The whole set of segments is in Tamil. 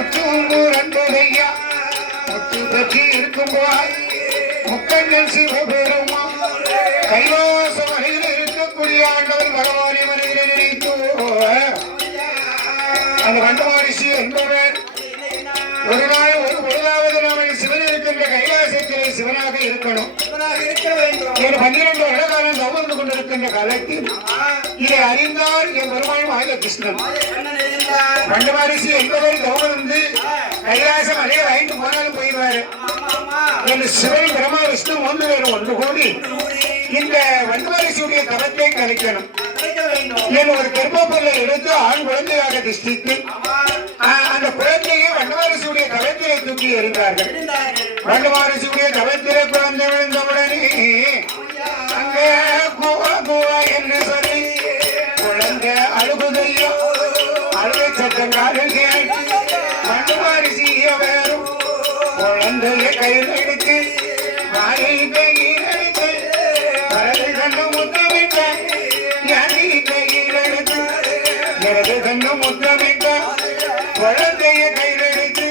முத்துரையா முத்து பற்றி இருக்கும்போது முக்கண்ணன் சிவபெருமா கைலாச மலையில் இருக்கக்கூடிய ஆண்டவர் பகவானை மனதில் நினைத்து அந்த வண்டவாரிசி என்பவர் ஒரு நாள் ஒரு பொழுதாவது நாமல் சிவன் இருக்கின்ற கைலாசத்திலே சிவனாக இருக்கணும். 12 வருட காலம் தவறு கொண்டிருக்கின்ற காலத்தில் இதை அறிந்தால் என் பெருமாள் மாய கிருஷ்ணன் வண்டவாரிசி என்பவர் கௌரந்து கைலாசம் அடைய வாங்கிட்டு போனாலும் போயிடுவாரு. என் சிவன் பிரம்மா விஷ்ணு 3 பேரும் ஒன்று கூடி இந்த வண்டவாரிசியுடைய தவத்தை கலைக்கணும். என் ஒரு கர்ப்பப்பொருளை எடுத்து ஆண் குழந்தையாக திஷ்டித்து அந்த குழந்தையை வண்டவாரிசியுடைய தவத்திலே தூக்கி எறிந்தார்கள். வண்டவாரிசியுடைய தவத்திலே குழந்தை விழுந்தவுடனே அங்கே குவா குவா என்று சொல்லி குழந்தை அழுகுதையோ அழுகை சத்தங்காலில் கேட்டு வண்டவாரிசிய வேறும் குழந்தையை கையில் எடுத்து வாயை கையில் எடுத்து வரது கண்ணு முத்தமிட்ட யானை கையில் எடுத்து எனது கண்ணு முத்தமிட்ட குழந்தையை கையில் எடுத்து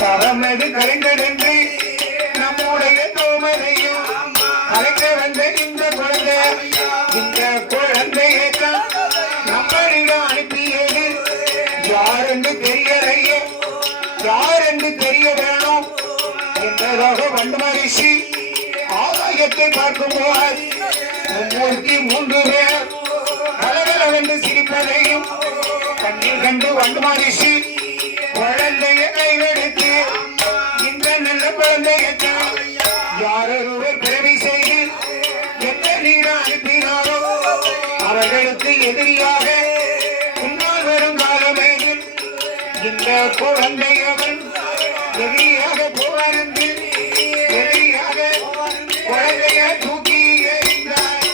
தவமது கலைந்ததென்று நம்முடைய தோமதையும் கலைக்க வந்த இந்த குழந்தையை தான் நம்மளிடம் அனுப்பியது யார் என்று தெரியலையே, யார் என்று தெரிய வேணும் என்பதாக வண்டவாரிசி ஆகாயத்தை பார்க்கும்போது மும்மூர்த்தி 3 பேர் கலகலவென்று சிரிப்பதையும் கண்ணில் கண்டு வண்டவாரிசி குழந்தையை கையெடுத்து இந்த நல்ல குழந்தையத்தான் யாரொருவர் பிறவி செய்து எந்த நீரை அனுப்பினாரோ அவர்களுக்கு எதிரியாக முன்னால் வரும் காலமேதில் இந்த குழந்தையவன் எதிரியாக போவார் என்று எதிரியாக குழந்தைய தூக்கி எறிந்தார்.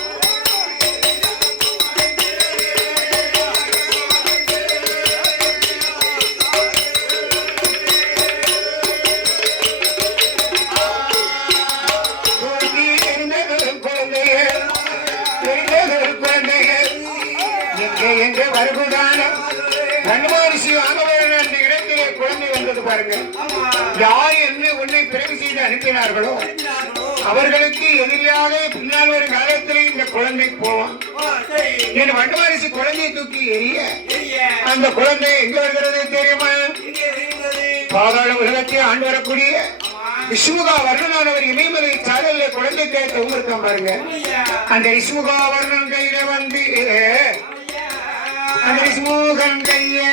எங்க வருவதான வண்டவாரிசி ஆனவர்கள் அந்த இடத்திலே குழந்தை வந்தது பாருங்க. யார் என்ன உன்னை பிறகு செய்து அனுப்பினார்களோ அவர்களுக்கு எதிரியாக பின்னால் ஒரு காலத்திலே இந்த குழந்தை போவான். என் வண்டவாரிசி குழந்தையை தூக்கி எரிய அந்த குழந்தை எங்க வருகிறது தெரியுமா? பாதாள உலகத்தை ஆண்டு வரக்கூடிய விஷ்ணுகா வர்ணனானவர் இமயமலை சாலையில குழந்தை தேர்த்து இருக்கான் பாருங்க. அந்த விஷ்ணுகா வர்ணன் கையில வந்து அந்த விஷ்ணுகன் கையில